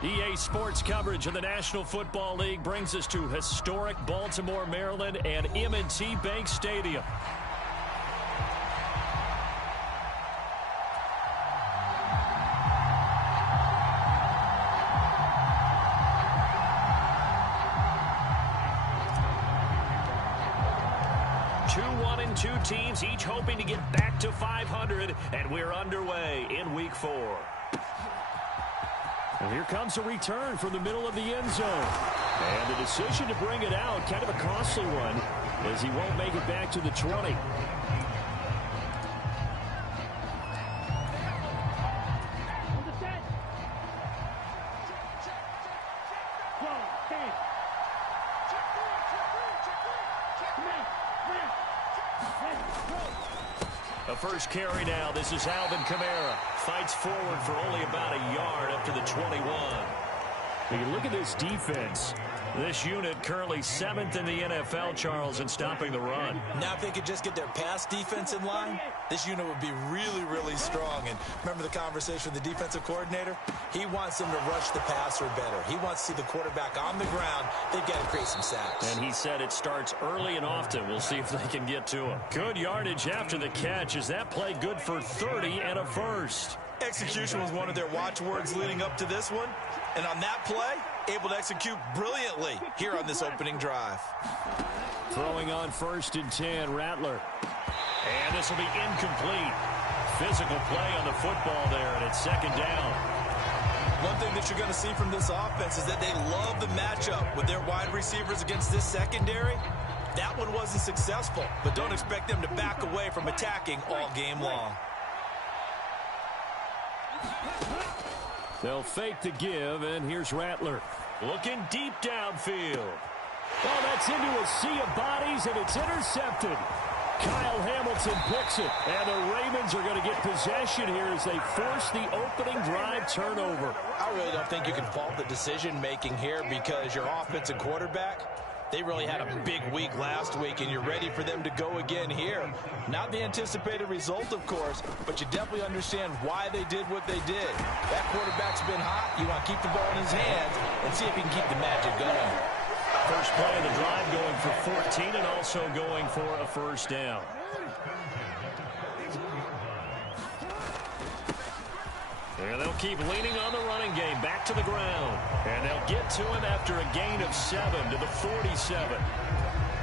EA Sports coverage of the National Football League brings us to historic Baltimore, Maryland, and M&T Bank Stadium. Two teams each hoping to get back to 500, and we're underway in Week 4. And here comes a return from the middle of the end zone. And the decision to bring it out, kind of a costly one, as he won't make it back to the 20. A first carry now. This is Alvin Kamara. Fights forward for only about a yard up to the 21. When you look at this defense, this unit currently 7th in the NFL, Charles, in stopping the run. Now if they could just get their pass defense in line, this unit would be really, really strong. And remember the conversation with the defensive coordinator? He wants them to rush the passer better. He wants to see the quarterback on the ground. They've got to create some sacks. And he said it starts early and often. We'll see if they can get to him. Good yardage after the catch. Is that play good for 30 and a first? Execution was one of their watchwords leading up to this one. And on that play, able to execute brilliantly here on this opening drive. Throwing on 1st and 10, Rattler. And this will be incomplete. Physical play on the football there, and it's 2nd down. One thing that you're going to see from this offense is that they love the matchup with their wide receivers against this secondary. That one wasn't successful, but don't expect them to back away from attacking all game long. They'll fake the give, and here's Rattler. Looking deep downfield. Oh, that's into a sea of bodies, and it's intercepted. Kyle Hamilton picks it, and the Ravens are going to get possession here as they force the opening drive turnover. I really don't think you can fault the decision-making here because your offensive quarterback, they really had a big week last week, and you're ready for them to go again here. Not the anticipated result, of course, but you definitely understand why they did what they did. That quarterback's been hot. You want to keep the ball in his hands and see if he can keep the magic going. First play of the drive going for 14 and also going for a first down. And they'll keep leaning on the running game back to the ground. And they'll get to him after a gain of 7 to the 47.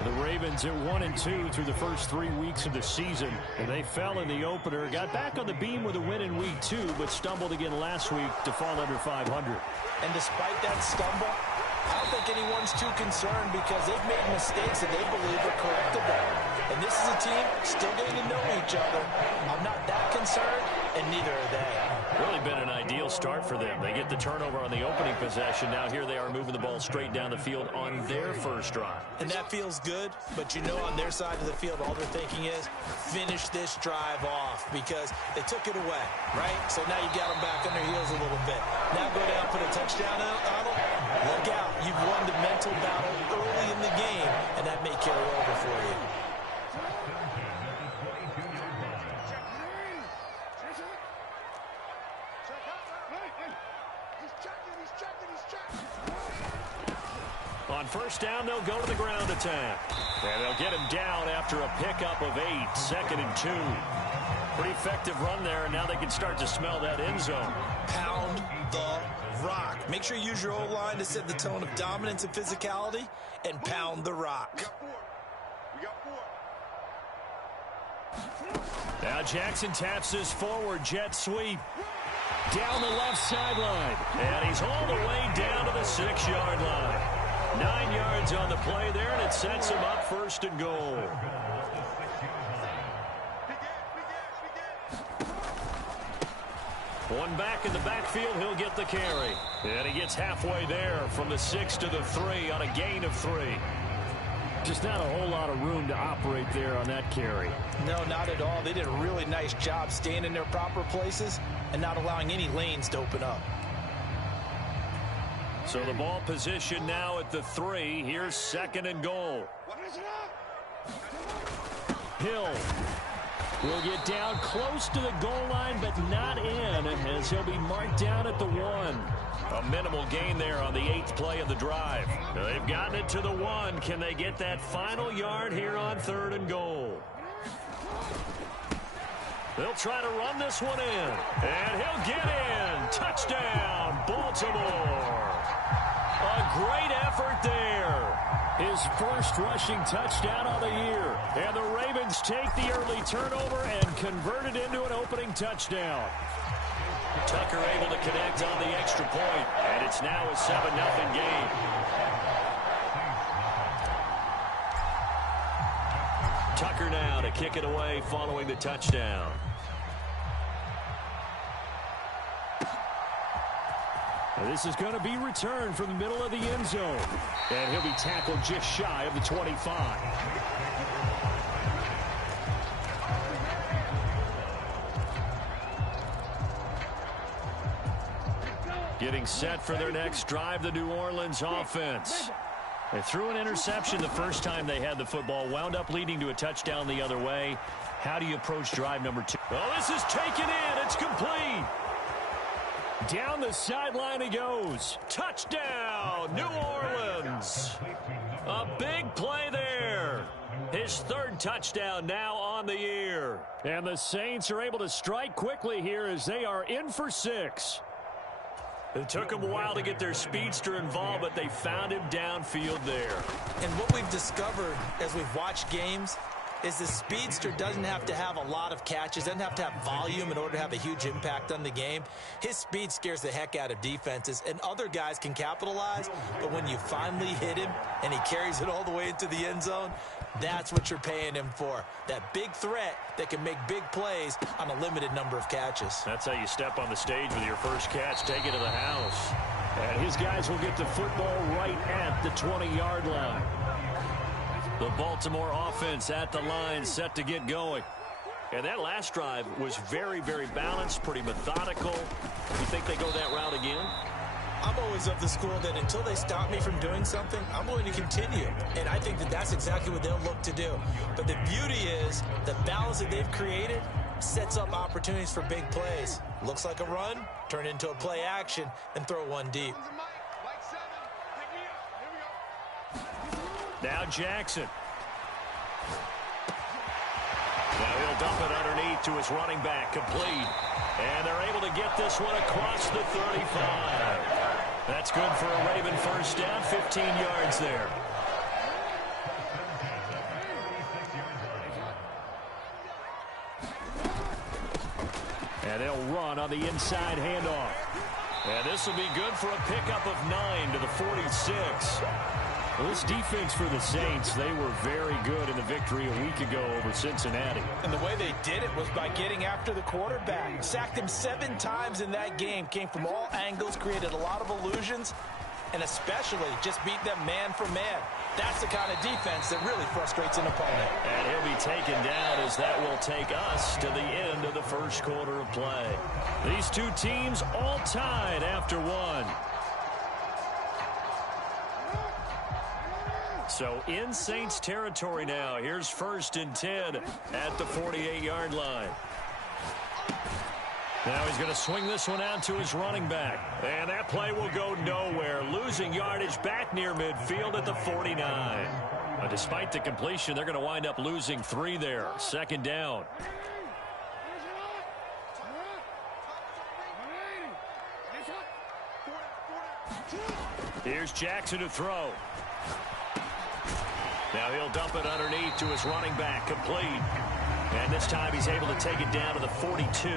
The Ravens are 1-2 through the first 3 weeks of the season. And they fell in the opener, got back on the beam with a win in week 2, but stumbled again last week to fall under 500. And despite that stumble, I don't think anyone's too concerned because they've made mistakes that they believe are correctable. And this is a team still getting to know each other. I'm not that concerned, and neither are they. Really been an ideal start for them. They get the turnover on the opening possession. Now here they are moving the ball straight down the field on their first drive. And that feels good, but you know on their side of the field all they're thinking is finish this drive off because they took it away, right? So now you got them back on their heels a little bit. Now go down, put a touchdown on them. Look out. You've won the mental battle early in the game, and that may carry over for you. On first down, they'll go to the ground attack. And they'll get him down after a pickup of 8, 2nd and 2. Pretty effective run there, and now they can start to smell that end zone. Pound the rock. Make sure you use your O-line to set the tone of dominance and physicality, and pound the rock. Now Jackson taps this forward jet sweep. Down the left sideline. And he's all the way down to the 6-yard line. 9 yards on the play there, and it sets him up 1st and goal. One back in the backfield, he'll get the carry. And he gets halfway there from the 6 to the 3 on a gain of 3. Just not a whole lot of room to operate there on that carry. No, not at all. They did a really nice job staying in their proper places and not allowing any lanes to open up. So the ball position now at the 3. Here's 2nd and goal. Hill will get down close to the goal line, but not in, as he'll be marked down at the 1. A minimal gain there on the 8th play of the drive. They've gotten it to the 1. Can they get that final yard here on 3rd and goal? They'll try to run this one in, and he'll get in. Touchdown, Baltimore. A great effort there. His first rushing touchdown of the year. And the Ravens take the early turnover and convert it into an opening touchdown. Tucker able to connect on the extra point, and it's now a 7-0 game. Tucker now to kick it away following the touchdown. And this is going to be returned from the middle of the end zone. And he'll be tackled just shy of the 25. Getting set for their next drive, the New Orleans offense. They threw an interception the first time they had the football, wound up leading to a touchdown the other way. How do you approach drive number 2? Oh, this is taken in. It's complete. Down the sideline he goes. Touchdown, New Orleans. A big play there. His 3rd touchdown now on the year. And the Saints are able to strike quickly here as they are in for 6. It took them a while to get their speedster involved, but they found him downfield there. And what we've discovered as we've watched games is the speedster doesn't have to have a lot of catches, doesn't have to have volume in order to have a huge impact on the game. His speed scares the heck out of defenses, and other guys can capitalize, but when you finally hit him and he carries it all the way into the end zone, that's what you're paying him for. That big threat that can make big plays on a limited number of catches. That's how you step on the stage with your first catch, take it to the house. And his guys will get the football right at the 20-yard line. The Baltimore offense at the line, set to get going. And that last drive was very, very balanced, pretty methodical. You think they go that route again? I'm always of the school that until they stop me from doing something, I'm going to continue. And I think that that's exactly what they'll look to do. But the beauty is the balance that they've created sets up opportunities for big plays. Looks like a run, turn into a play action, and throw one deep. Now Jackson. Now he'll dump it underneath to his running back, complete. And they're able to get this one across the 35. That's good for a Raven first down, 15 yards there. And they'll run on the inside handoff. And this will be good for a pickup of 9 to the 46. Well, this defense for the Saints, they were very good in the victory a week ago over Cincinnati. And the way they did it was by getting after the quarterback. Sacked him 7 times in that game. Came from all angles, created a lot of illusions, and especially just beat them man for man. That's the kind of defense that really frustrates an opponent. And he'll be taken down as that will take us to the end of the first quarter of play. These two teams all tied after one. So in Saints territory now. Here's 1st and 10 at the 48-yard line. Now he's going to swing this one out to his running back. And that play will go nowhere. Losing yardage back near midfield at the 49. Despite the completion, they're going to wind up losing 3 there. 2nd down. Here's Jackson to throw. Now he'll dump it underneath to his running back, complete. And this time he's able to take it down to the 42.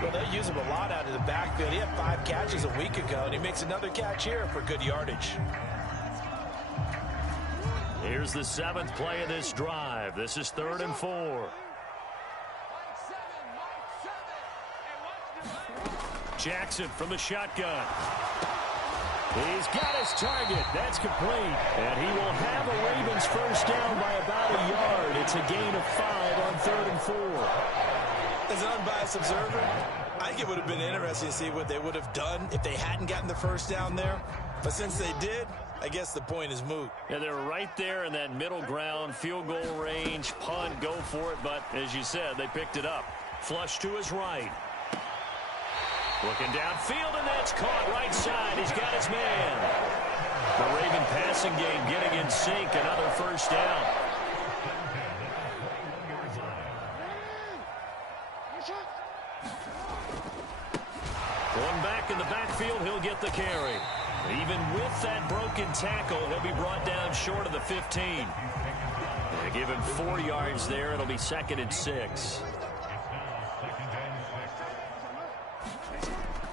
Well, they use him a lot out of the backfield. He had 5 catches a week ago, and he makes another catch here for good yardage. Here's the 7th play of this drive. This is 3rd and 4. Jackson from the shotgun. He's got his target. That's complete. And he will have a Ravens first down by about a yard. It's a gain of 5 on 3rd and 4. As an unbiased observer, I think it would have been interesting to see what they would have done if they hadn't gotten the first down there. But since they did, I guess the point is moot. Yeah, they're right there in that middle ground, field goal range, punt, go for it. But as you said, they picked it up. Flush to his right. Looking downfield, and that's caught right side. He's got his man. The Raven passing game getting in sync. Another first down. Going back in the backfield, he'll get the carry. Even with that broken tackle, he'll be brought down short of the 15. They give him 4 yards there. It'll be 2nd and 6.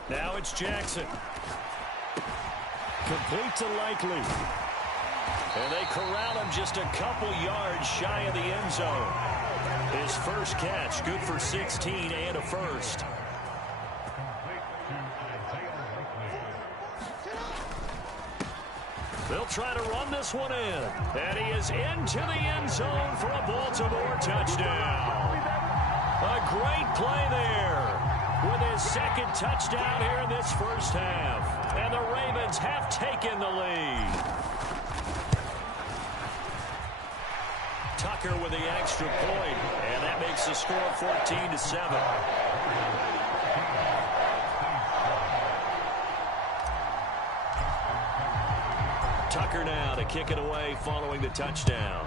Now it's Jackson. Complete to Likely. And they corral him just a couple yards shy of the end zone. His first catch, good for 16 and a first. They'll try to run this one in. And he is into the end zone for a Baltimore touchdown. A great play there with his 2nd touchdown here in this first half. And the Ravens have taken the lead. Tucker with the extra point, and that makes the score 14-7. Tucker now to kick it away following the touchdown.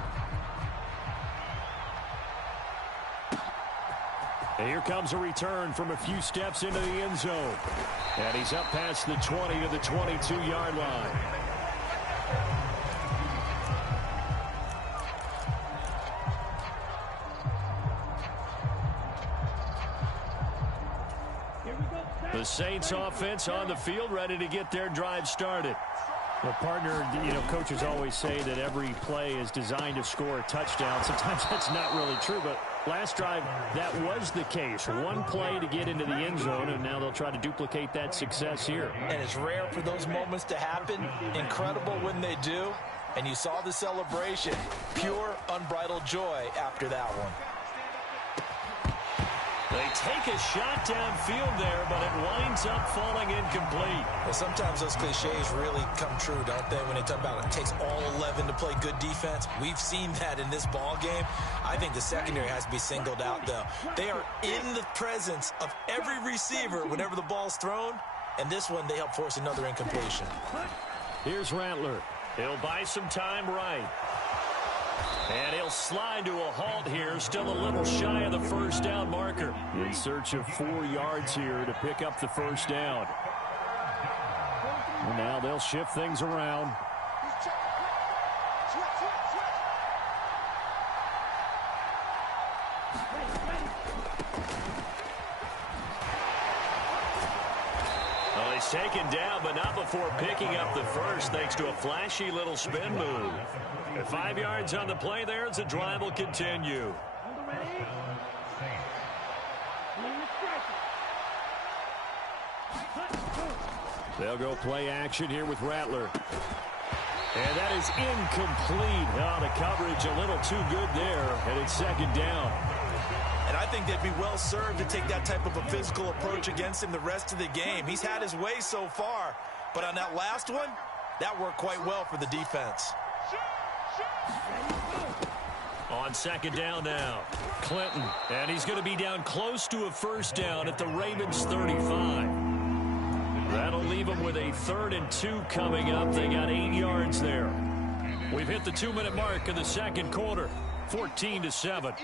And here comes a return from a few steps into the end zone. And he's up past the 20 to the 22-yard line. The Saints offense on the field, ready to get their drive started. Well, partner, coaches always say that every play is designed to score a touchdown. Sometimes that's not really true, but last drive, that was the case. One play to get into the end zone, and now they'll try to duplicate that success here. And it's rare for those moments to happen. Incredible when they do. And you saw the celebration. Pure, unbridled joy after that one. They take a shot downfield there, but it winds up falling incomplete. Well, sometimes those cliches really come true, don't they? When they talk about it takes all 11 to play good defense. We've seen that in this ball game. I think the secondary has to be singled out, though. They are in the presence of every receiver whenever the ball's thrown. And this one, they help force another incompletion. Here's Rattler. He'll buy some time right. And he'll slide to a halt here, still a little shy of the first down marker. In search of 4 yards here to pick up the first down. And now they'll shift things around. Well, he's taken down, but not before picking up the first, thanks to a flashy little spin move. At 5 yards on the play there as the drive will continue. They'll go play action here with Rattler. And that is incomplete. Oh, the coverage a little too good there, and it's 2nd down. And I think they'd be well served to take that type of a physical approach against him the rest of the game. He's had his way so far, but on that last one, that worked quite well for the defense. On 2nd down now, Clinton, and he's going to be down close to a first down at the Ravens 35. That'll leave them with a 3rd and 2 coming up. They got 8 yards there. We've hit the 2-minute mark in the second quarter, 14-7.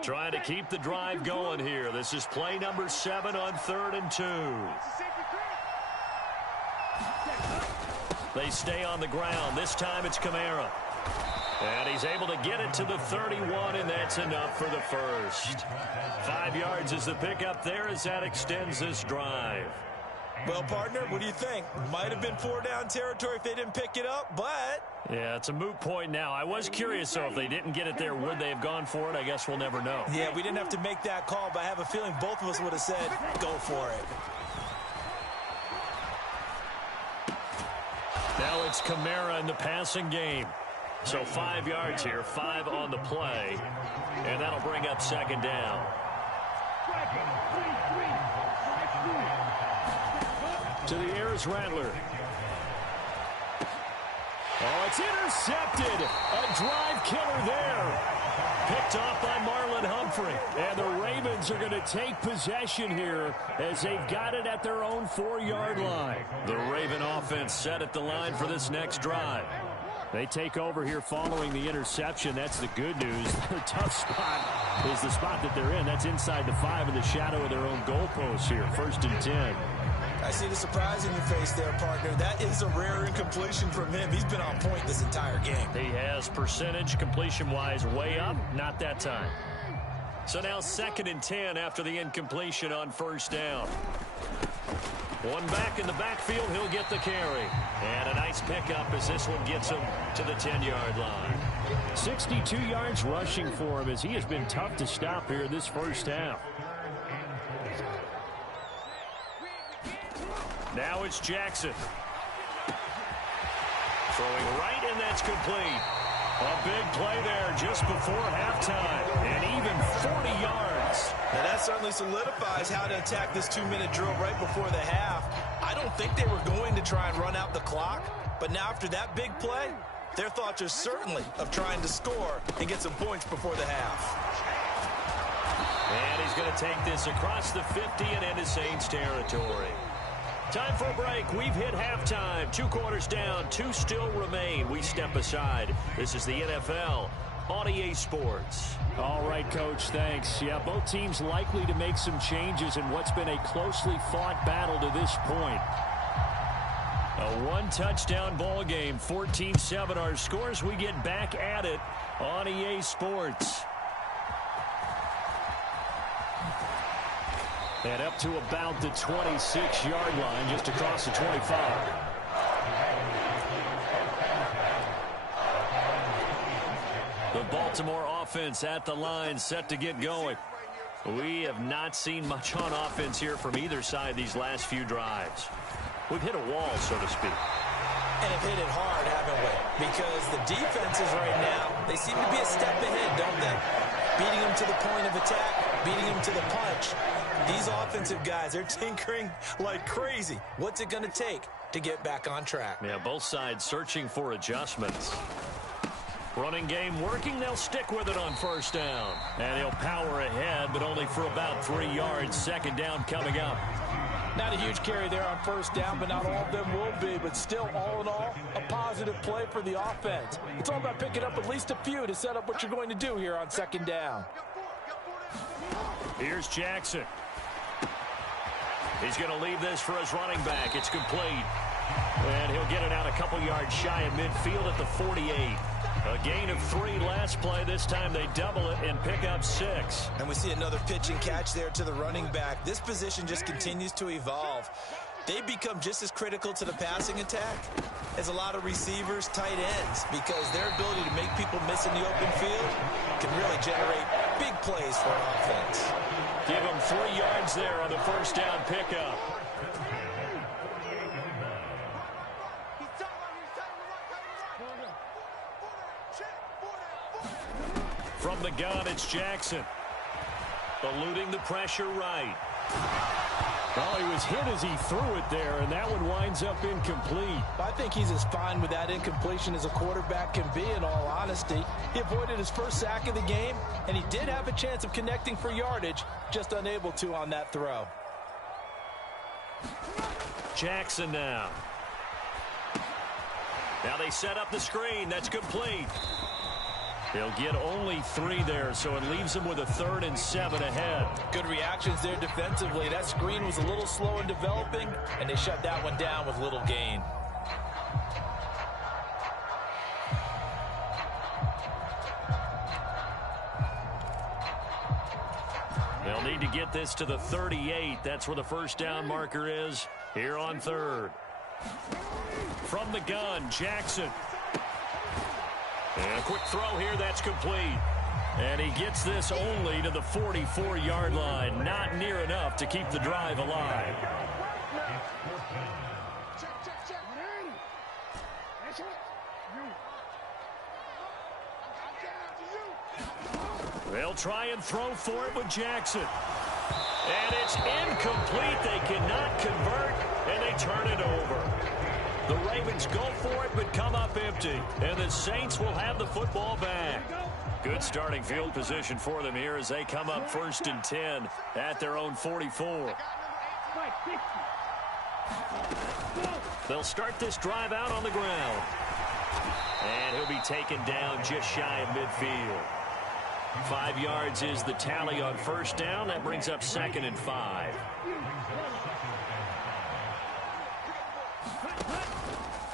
Trying to keep the drive going here. This is play number 7 on 3rd and 2. They stay on the ground. This time it's Kamara. And he's able to get it to the 31, and that's enough for the first. 5 yards is the pickup there as that extends this drive. Well, partner, what do you think? Might have been 4-down territory if they didn't pick it up, but... Yeah, it's a moot point now. I was curious, though, if they didn't get it there, would they have gone for it? I guess we'll never know. Yeah, we didn't have to make that call, but I have a feeling both of us would have said, go for it. Now it's Kamara in the passing game. So 5 yards here, 5 on the play, and that'll bring up 2nd down. To the air is Rattler. Oh, it's intercepted. A drive killer there. Picked off by Marlon Humphrey. And the Ravens are going to take possession here as they've got it at their own 4-yard line. The Raven offense set at the line for this next drive. They take over here following the interception. That's the good news. Their tough spot is the spot that they're in. That's inside the 5 in the shadow of their own goalposts here. 1st and 10. I see the surprise in your face there, partner. That is a rare incompletion from him. He's been on point this entire game. He has percentage completion-wise way up. Not that time. So now 2nd and 10 after the incompletion on 1st down. One back in the backfield. He'll get the carry. And a nice pickup as this one gets him to the 10-yard line. 62 yards rushing for him as he has been tough to stop here in this 1st half. Now it's Jackson. Throwing right, and that's complete. A big play there just before halftime. And even 40 yards. Now that certainly solidifies how to attack this 2-minute drill right before the half. I don't think they were going to try and run out the clock. But now after that big play, their thoughts are certainly of trying to score and get some points before the half. And he's going to take this across the 50 and into Saints territory. Time for a break. We've hit halftime. 2 quarters down. 2 still remain. We step aside. This is the NFL on EA Sports. All right, Coach. Thanks. Yeah, both teams likely to make some changes in what's been a closely fought battle to this point. A 1-touchdown ball game. 14-7 our scores. We get back at it on EA Sports. And up to about the 26-yard line, just across the 25. The Baltimore offense at the line, set to get going. We have not seen much on offense here from either side these last few drives. We've hit a wall, so to speak. And have hit it hard, haven't we? Because the defenses right now, they seem to be a step ahead, don't they? Beating them to the point of attack, beating them to the punch. These offensive guys, they're tinkering like crazy. What's it going to take to get back on track? Yeah, both sides searching for adjustments. Running game working. They'll stick with it on 1st down. And he'll power ahead, but only for about 3 yards. 2nd down coming up. Not a huge carry there on 1st down, but not all of them will be. But still, all in all, a positive play for the offense. It's all about picking up at least a few to set up what you're going to do here on 2nd down. Here's Jackson. He's going to leave this for his running back. It's complete. And he'll get it out a couple yards shy of midfield at the 48. A gain of 3 last play. This time they double it and pick up 6. And we see another pitch and catch there to the running back. This position just continues to evolve. They become just as critical to the passing attack as a lot of receivers, tight ends, because their ability to make people miss in the open field can really generate big plays for an offense. Give him 3 yards there on the 1st down pickup. From the gun, it's Jackson. Eluding the pressure right. Well, he was hit as he threw it there, and that one winds up incomplete. I think he's as fine with that incompletion as a quarterback can be, in all honesty. He avoided his first sack of the game, and he did have a chance of connecting for yardage, just unable to on that throw. Jackson now. Now they set up the screen. That's complete. They'll get only 3 there, so it leaves them with a 3rd and 7 ahead. Good reactions there defensively. That screen was a little slow in developing, and they shut that one down with little gain. They'll need to get this to the 38. That's where the 1st down marker is here on 3rd. From the gun, Jackson. And a quick throw here, that's complete. And he gets this only to the 44-yard line. Not near enough to keep the drive alive. They'll try and throw for it with Jackson. And it's incomplete. They cannot convert, and they turn it over. The Ravens go for it, but come up empty. And the Saints will have the football back. Good starting field position for them here as they come up 1st and 10 at their own 44. They'll start this drive out on the ground. And he'll be taken down just shy of midfield. 5 yards is the tally on 1st down. That brings up 2nd and 5.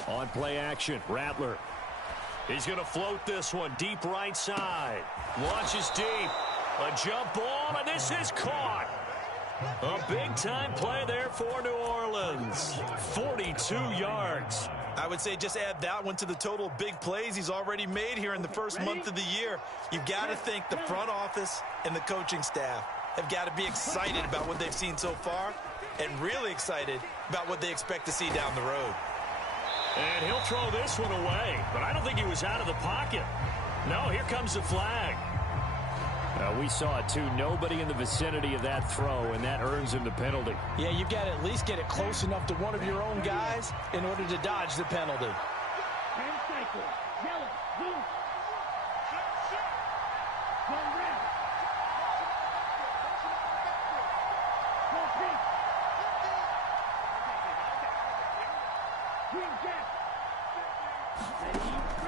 On play action, Rattler. He's going to float this one deep right side. Launches deep. A jump ball, and this is caught. A big-time play there for New Orleans. 42 yards. I would say just add that one to the total of big plays he's already made here in the first month of the year. You've got to think the front office and the coaching staff have got to be excited about what they've seen so far and really excited about what they expect to see down the road. And he'll throw this one away, but I don't think he was out of the pocket. No, here comes the flag. We saw it, too. Nobody in the vicinity of that throw, and that earns him the penalty. Yeah, you've got to at least get it close enough to one of your own guys in order to dodge the penalty.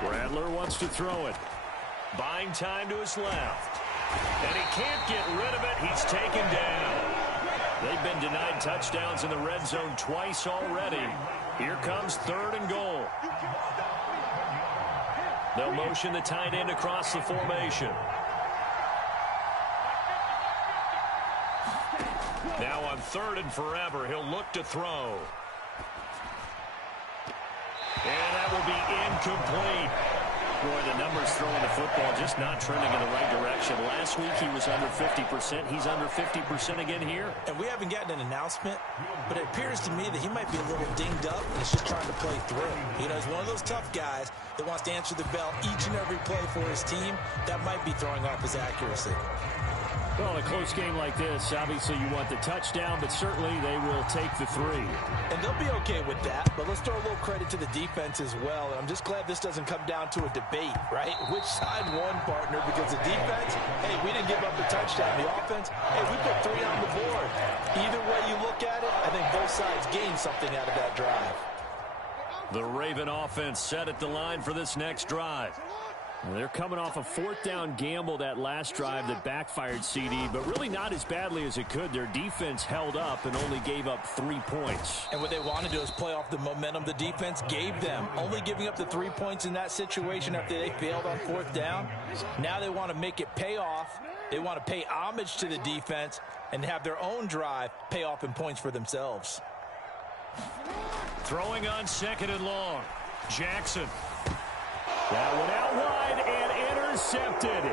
Rattler wants to throw it. Buying time to his left. And he can't get rid of it. He's taken down. They've been denied touchdowns in the red zone twice already. Here comes 3rd and goal. They'll motion the tight end across the formation. Now on 3rd and forever, he'll look to throw. And that will be incomplete. Boy, the numbers throwing the football just not trending in the right direction. Last week he was under 50%. He's under 50% again here. And we haven't gotten an announcement, but it appears to me that he might be a little dinged up and is just trying to play through. You know, he's one of those tough guys that wants to answer the bell each and every play for his team. That might be throwing off his accuracy. Well, in a close game like this, obviously you want the touchdown, but certainly they will take the 3. And they'll be okay with that, but let's throw a little credit to the defense as well. And I'm just glad this doesn't come down to a debate, right? Which side won, partner? Because the defense, hey, we didn't give up the touchdown. The offense, hey, we put 3 on the board. Either way you look at it, I think both sides gained something out of that drive. The Raven offense set at the line for this next drive. Well, they're coming off a 4th down gamble that last drive that backfired CD, but really not as badly as it could. Their defense held up and only gave up 3 points. And what they want to do is play off the momentum the defense gave them. Only giving up the 3 points in that situation after they failed on 4th down. Now they want to make it pay off. They want to pay homage to the defense and have their own drive pay off in points for themselves. Throwing on 2nd and long. Jackson. That one out wide and intercepted.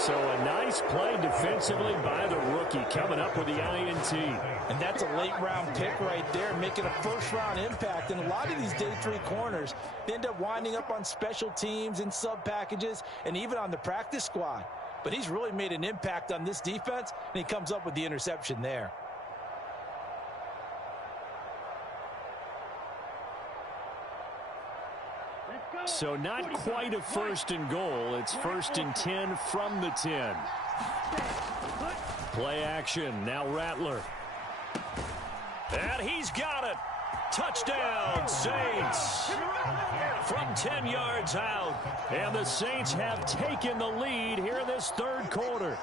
So a nice play defensively by the rookie coming up with the INT. And that's a late-round pick right there, making a first-round impact. And a lot of these day 3 corners end up winding up on special teams and sub-packages and even on the practice squad. But he's really made an impact on this defense, and he comes up with the interception there. So not quite a 1st and goal. It's 1st and 10 from the 10. Play action. Now Rattler. And he's got it. Touchdown, Saints. From 10 yards out. And the Saints have taken the lead here in this 3rd quarter.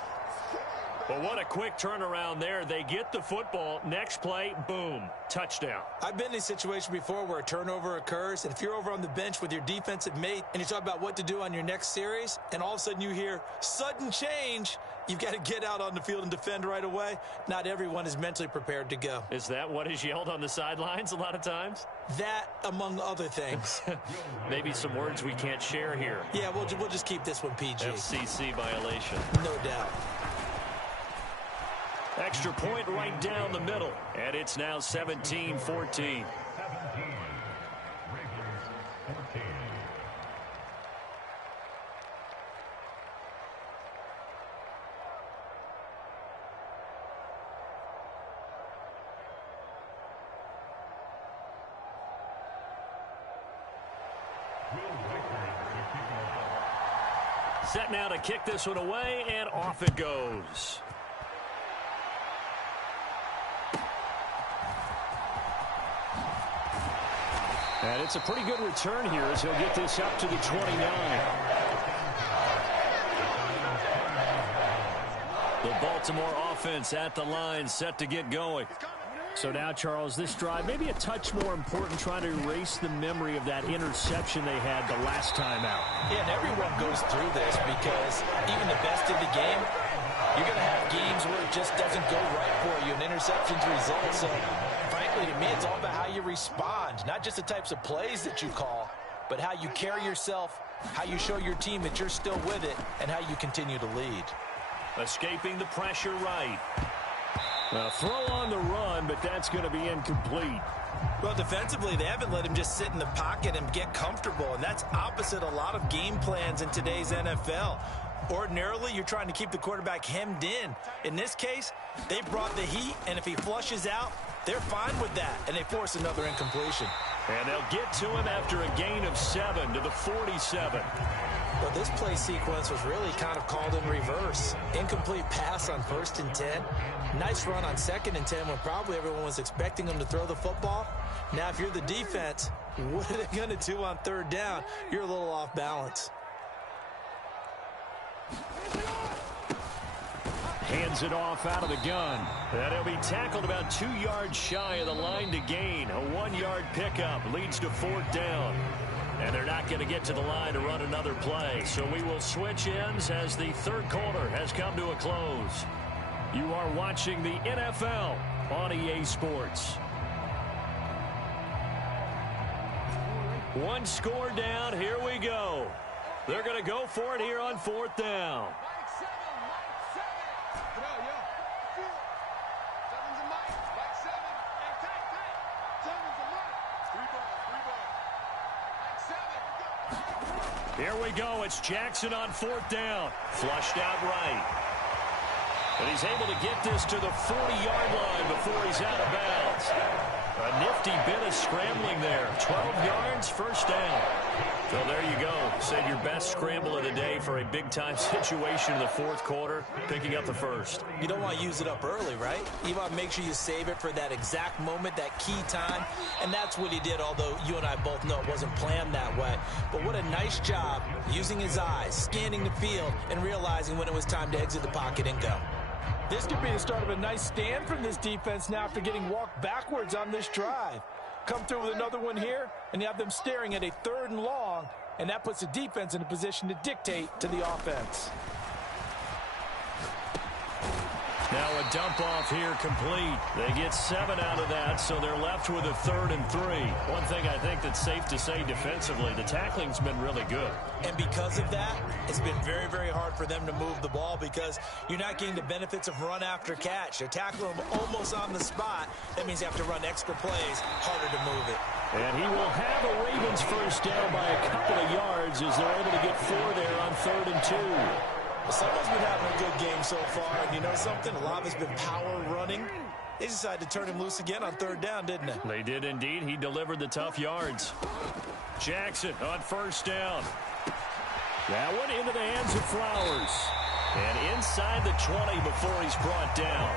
But what a quick turnaround there. They get the football. Next play, boom, touchdown. I've been in a situation before where a turnover occurs, and if you're over on the bench with your defensive mate and you talk about what to do on your next series, and all of a sudden you hear sudden change, you've got to get out on the field and defend right away. Not everyone is mentally prepared to go. Is that what is yelled on the sidelines a lot of times? That, among other things. Maybe some words we can't share here. Yeah, we'll just keep this one PG. FCC violation. No doubt. Extra point right down the middle. And it's now 17-14. Set now to kick this one away, and off it goes. And it's a pretty good return here as he'll get this up to the 29. The Baltimore offense at the line, set to get going. So now, Charles, this drive maybe a touch more important, trying to erase the memory of that interception they had the last time out. Yeah, and everyone goes through this because even the best in the game, you're going to have games where it just doesn't go right for you, and interceptions result. So, frankly, to me, it's all about how you respond, not just the types of plays that you call, but how you carry yourself, how you show your team that you're still with it, and how you continue to lead. Escaping the pressure right. A throw on the run, but that's going to be incomplete. Well, defensively, they haven't let him just sit in the pocket and get comfortable, and that's opposite a lot of game plans in today's NFL. Ordinarily, you're trying to keep the quarterback hemmed in. In this case, they brought the heat, and if he flushes out, they're fine with that, and they force another incompletion. And they'll get to him after a gain of 7 to the 47. Well, this play sequence was really kind of called in reverse. Incomplete pass on 1st and 10. Nice run on 2nd and 10 when probably everyone was expecting him to throw the football. Now, if you're the defense, what are they going to do on 3rd down? You're a little off balance. Hands it off out of the gun. And he'll be tackled about 2 yards shy of the line to gain. A 1-yard pickup leads to 4th down. And they're not going to get to the line to run another play. So we will switch ends as the 3rd quarter has come to a close. You are watching the NFL on EA Sports. 1 score down. Here we go. They're going to go for it here on 4th down. Here we go. It's Jackson on 4th down. Flushed out right. And he's able to get this to the 40-yard line before he's out of bounds. A nifty bit of scrambling there. 12 yards, 1st down. So there you go. Said your best scramble of the day for a big-time situation in the 4th quarter, picking up the 1st. You don't want to use it up early, right? You want to make sure you save it for that exact moment, that key time. And that's what he did, although you and I both know it wasn't planned that way. But what a nice job using his eyes, scanning the field, and realizing when it was time to exit the pocket and go. This could be the start of a nice stand from this defense now after getting walked backwards on this drive. Come through with another one here, and you have them staring at a 3rd and long, and that puts the defense in a position to dictate to the offense. Now a dump off here complete. They get 7 out of that, so they're left with a 3rd and 3. One thing I think that's safe to say defensively, the tackling's been really good. And because of that, it's been very, very hard for them to move the ball because you're not getting the benefits of run after catch. They're tackling them almost on the spot. That means you have to run extra plays, harder to move it. And he will have a Ravens 1st down by a couple of yards as they're able to get 4 there on 3rd and 2. Well, someone's been having a good game so far, and you know something? A lot of it's been power running. They decided to turn him loose again on 3rd down, didn't they? They did indeed. He delivered the tough yards. Jackson on 1st down. That one into the hands of Flowers. And inside the 20 before he's brought down.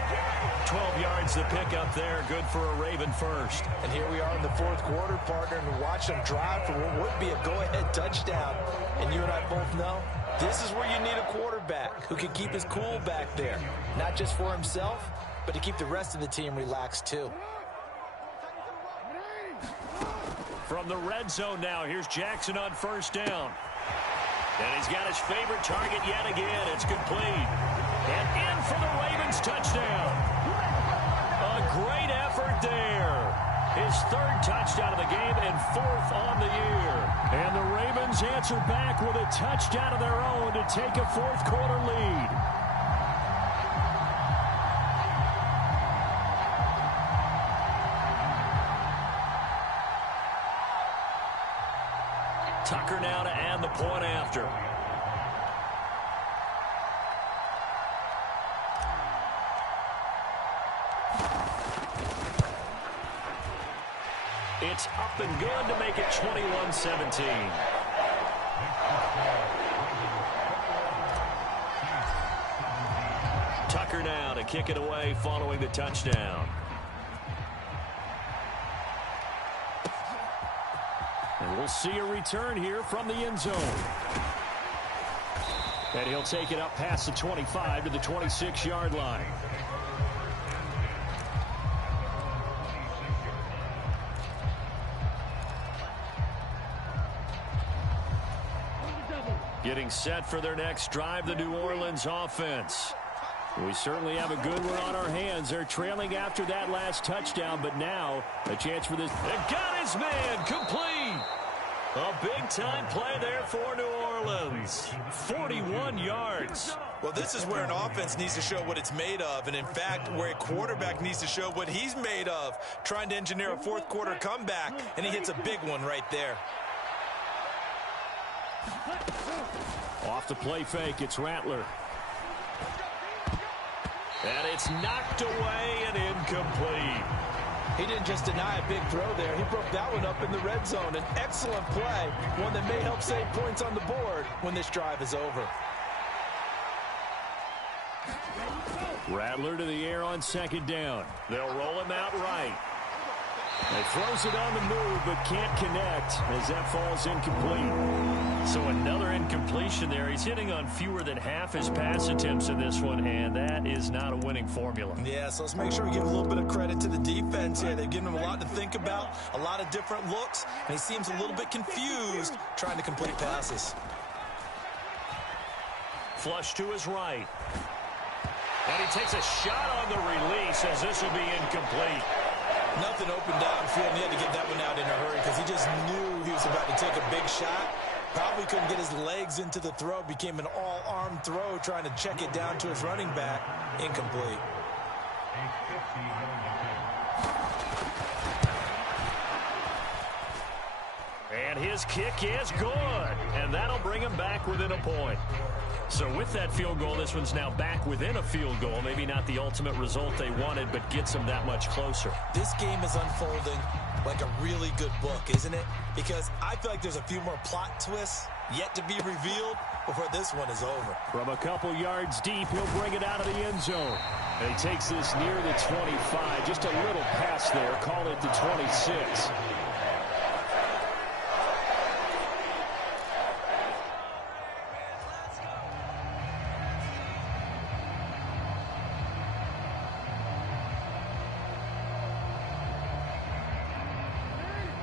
12 yards to pick up there. Good for a Raven 1st. And here we are in the 4th quarter, partner, and watch them drive for what would be a go-ahead touchdown. And you and I both know this is where you need a quarterback who can keep his cool back there. Not just for himself, but to keep the rest of the team relaxed too. From the red zone now, here's Jackson on 1st down. And he's got his favorite target yet again. It's complete. And in for the Ravens touchdown. A great effort there. His 3rd touchdown of the game and 4th on the year. And the Ravens answer back with a touchdown of their own to take a 4th quarter lead. Tucker now to add the point after. It's up and good to make it 21-17. kick it away following the touchdown. And we'll see a return here from the end zone. And he'll take it up past the 25 to the 26-yard line. Getting set for their next drive, the New Orleans offense. We certainly have a good one on our hands. They're trailing after that last touchdown, but now a chance for this. And got his man complete. A big-time play there for New Orleans. 41 yards. Well, this is where an offense needs to show what it's made of, and in fact, where a quarterback needs to show what he's made of, trying to engineer a fourth-quarter comeback, and he hits a big one right there. Off the play fake, it's Rattler. And it's knocked away and incomplete. He didn't just deny a big throw there. He broke that one up in the red zone. An excellent play, one that may help save points on the board when this drive is over. Rattler to the air on second down. They'll roll him out right. He throws it on the move, but can't connect as that falls incomplete. So another incompletion there. He's hitting on fewer than half his pass attempts in this one, and that is not a winning formula. Yeah, so let's make sure we give a little bit of credit to the defense here. They've given him a lot to think about, a lot of different looks, and he seems a little bit confused trying to complete passes. Flush to his right. And he takes a shot on the release as this will be incomplete. Nothing open downfield, and he had to get that one out in a hurry because he just knew he was about to take a big shot. Probably couldn't get his legs into the throw. Became an all-arm throw trying to check it down to his running back. Incomplete. And his kick is good. And that'll bring him back within a point. So with that field goal, this one's now back within a field goal. Maybe not the ultimate result they wanted, but gets them that much closer. This game is unfolding like a really good book, isn't it? Because I feel like there's a few more plot twists yet to be revealed before this one is over. From a couple yards deep, he'll bring it out of the end zone. And he takes this near the 25. Just a little pass there. Call it the 26.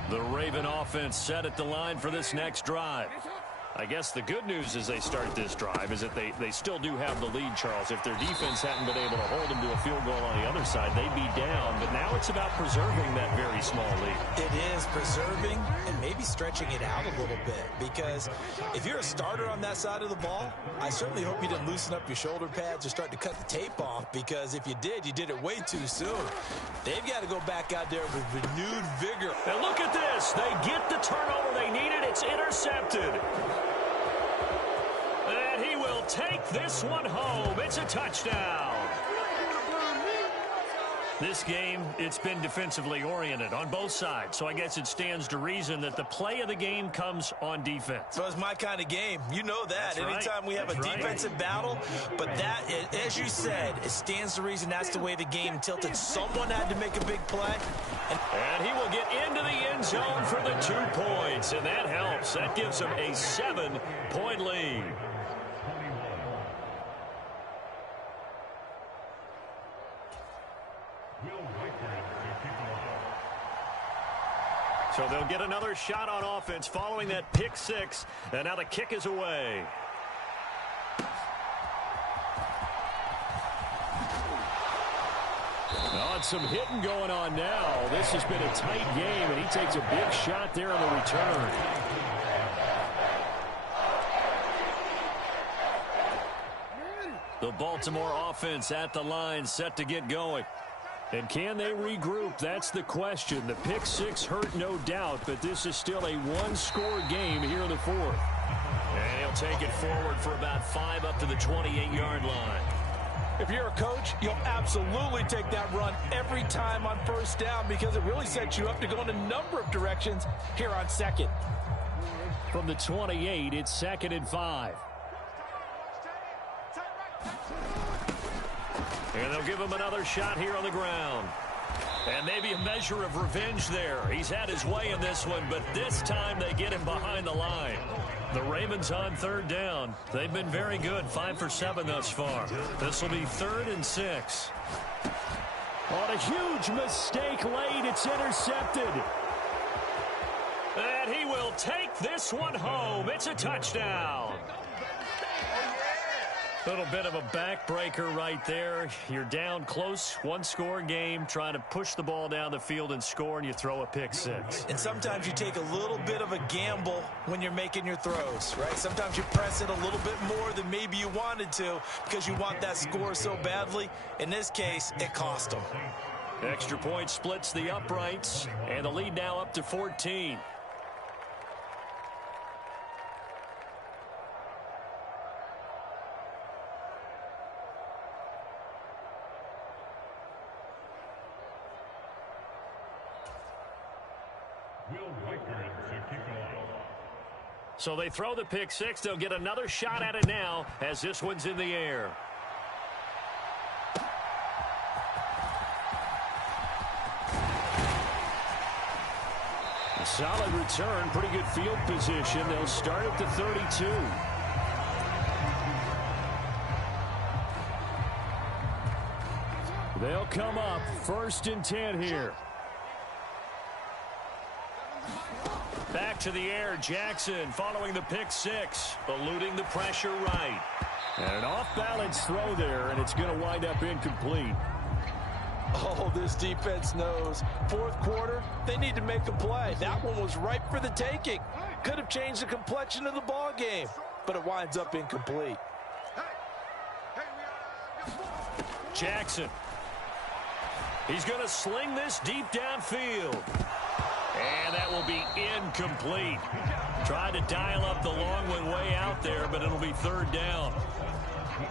The Raven offense set at the line for this next drive. I guess the good news as they start this drive is that they still do have the lead, Charles. If their defense hadn't been able to hold them to a field goal on the other side, they'd be down. But now it's about preserving that very small lead. It is preserving and maybe stretching it out a little bit. Because if you're a starter on that side of the ball, I certainly hope you didn't loosen up your shoulder pads or start to cut the tape off. Because if you did, you did it way too soon. They've got to go back out there with renewed vigor. And look at this. They get the turnover they needed. It's intercepted. And he will take this one home. It's a touchdown. This game, it's been defensively oriented on both sides. So I guess it stands to reason that the play of the game comes on defense. So it's my kind of game. You know that. That's right. Anytime we have a defensive battle. But that, as you said, it stands to reason that's the way the game tilted. Someone had to make a big play. And he will get into the end zone for the 2 points. And that helps. That gives him a 7-point lead. So they'll get another shot on offense following that pick six. And now the kick is away. Oh, and some hitting going on now. This has been a tight game, and he takes a big shot there on the return. The Baltimore offense at the line, set to get going. And can they regroup? That's the question. The pick six hurt, no doubt, but this is still a one-score game here in the fourth. And he'll take it forward for about 5 up to the 28-yard line. If you're a coach, you'll absolutely take that run every time on first down because it really sets you up to go in a number of directions here on second. From the 28, it's 2nd and 5. And they'll give him another shot here on the ground. And maybe a measure of revenge there. He's had his way in this one, but this time they get him behind the line. The Ravens on third down. They've been very good, 5 for 7 thus far. This will be 3rd and 6. On a huge mistake late, it's intercepted. And he will take this one home. It's a touchdown. Little bit of a backbreaker right there. You're down close, one-score game, trying to push the ball down the field and score, and you throw a pick six. And sometimes you take a little bit of a gamble when you're making your throws, right? Sometimes you press it a little bit more than maybe you wanted to because you want that score so badly. In this case, it cost them. Extra point splits the uprights, and the lead now up to 14. So they throw the pick six. They'll get another shot at it now as this one's in the air. A solid return, pretty good field position. They'll start at the 32. They'll come up 1st and 10 here. Back to the air, Jackson following the pick six, eluding the pressure right. And an off-balance throw there, and it's going to wind up incomplete. Oh, this defense knows. 4th quarter, they need to make a play. That one was ripe for the taking. Could have changed the complexion of the ball game, but it winds up incomplete. Jackson. He's going to sling this deep downfield. And that will be incomplete. Tried to dial up the long one way out there, but it'll be 3rd down.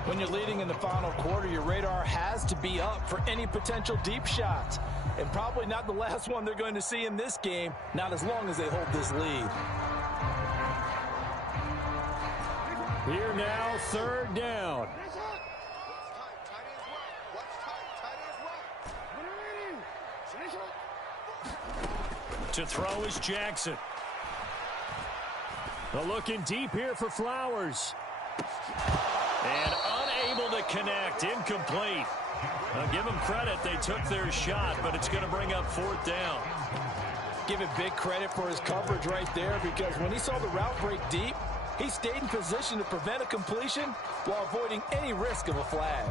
When you're leading in the final quarter, your radar has to be up for any potential deep shots. And probably not the last one they're going to see in this game, not as long as they hold this lead. Here now, 3rd down. To throw is Jackson. They're looking deep here for Flowers. And unable to connect. Incomplete. Now give them credit. They took their shot, but it's going to bring up 4th down. Give it big credit for his coverage right there, because when he saw the route break deep, he stayed in position to prevent a completion while avoiding any risk of a flag.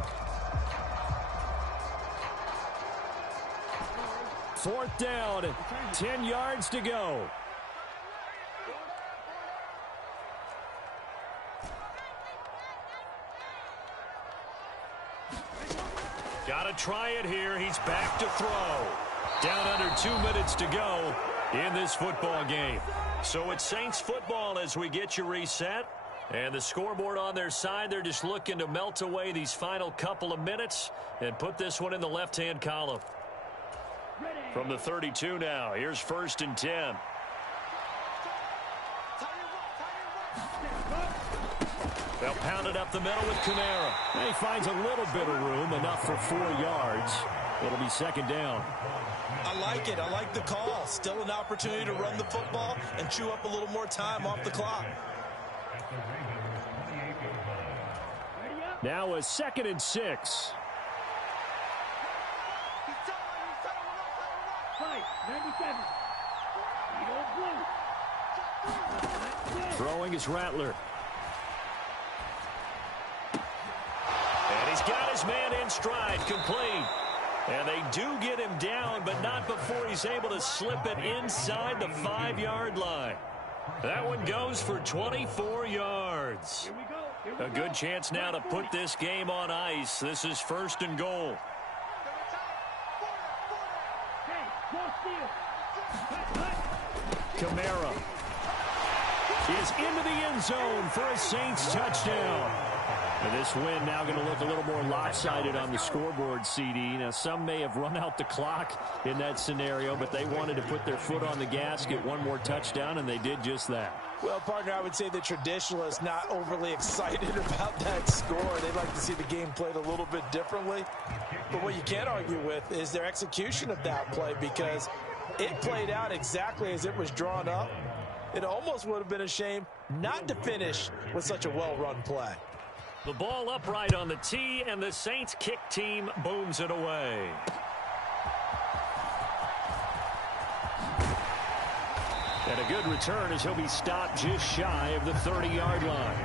4th down, 10 yards to go. Got to try it here. He's back to throw. Down under 2 minutes to go in this football game. So it's Saints football as we get you reset. And the scoreboard on their side, they're just looking to melt away these final couple of minutes and put this one in the left-hand column. From the 32 now, here's 1st and 10. They'll pound it up the middle with Kamara. And he finds a little bit of room, enough for 4 yards. It'll be 2nd down. I like it. I like the call. Still an opportunity to run the football and chew up a little more time off the clock. Now a 2nd and 6. Throwing is Rattler. And he's got his man in stride, complete. And they do get him down, but not before he's able to slip it inside the 5-yard line. That one goes for 24 yards. A good chance now to put this game on ice. This is 1st and goal. Kamara is into the end zone for a Saints touchdown. And this win now going to look a little more lopsided on the scoreboard, CD. Now, some may have run out the clock in that scenario, but they wanted to put their foot on the gas, get one more touchdown, and they did just that. Well, partner, I would say the traditionalists not overly excited about that score. They'd like to see the game played a little bit differently. But what you can't argue with is their execution of that play, because it played out exactly as it was drawn up. It almost would have been a shame not to finish with such a well-run play. The ball upright on the tee, and the Saints kick team booms it away. And a good return as he'll be stopped just shy of the 30-yard line.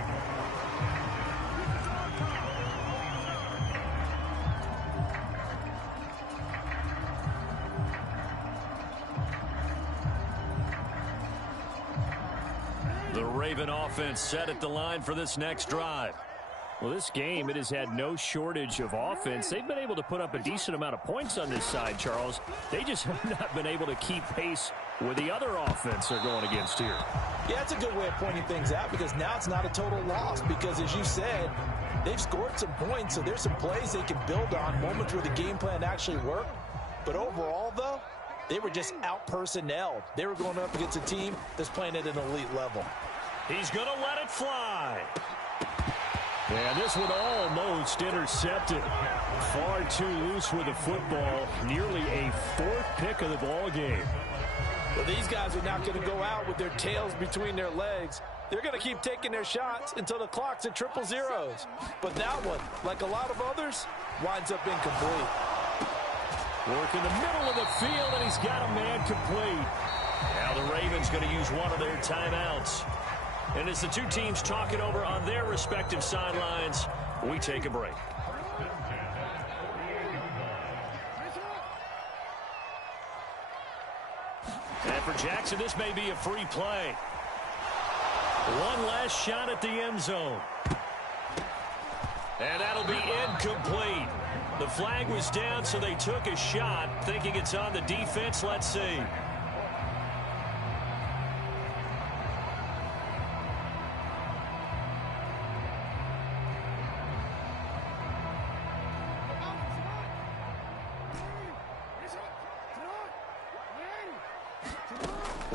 The Raven offense set at the line for this next drive. Well, this game, it has had no shortage of offense. They've been able to put up a decent amount of points on this side, Charles. They just have not been able to keep pace with the other offense they're going against here. Yeah, it's a good way of pointing things out, because now it's not a total loss, because as you said, they've scored some points, so there's some plays they can build on, moments where the game plan actually worked. But overall, though, they were just out-personnelled. They were going up against a team that's playing at an elite level. He's going to let it fly. And this one almost intercepted. Far too loose with the football. Nearly a fourth pick of the ball game. Well, these guys are not going to go out with their tails between their legs. They're going to keep taking their shots until the clock's at triple zeros. But that one, like a lot of others, winds up incomplete. Work in the middle of the field, and he's got a man complete. Now the Ravens going to use one of their timeouts. And as the two teams talk it over on their respective sidelines, we take a break. And for Jackson, this may be a free play. One last shot at the end zone. And that'll be incomplete. The flag was down, so they took a shot, thinking it's on the defense. Let's see.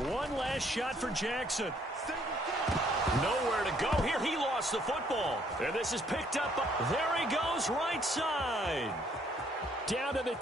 One last shot for Jackson. Nowhere to go here. He lost the football. And this is picked up. There he goes, right side. Down to the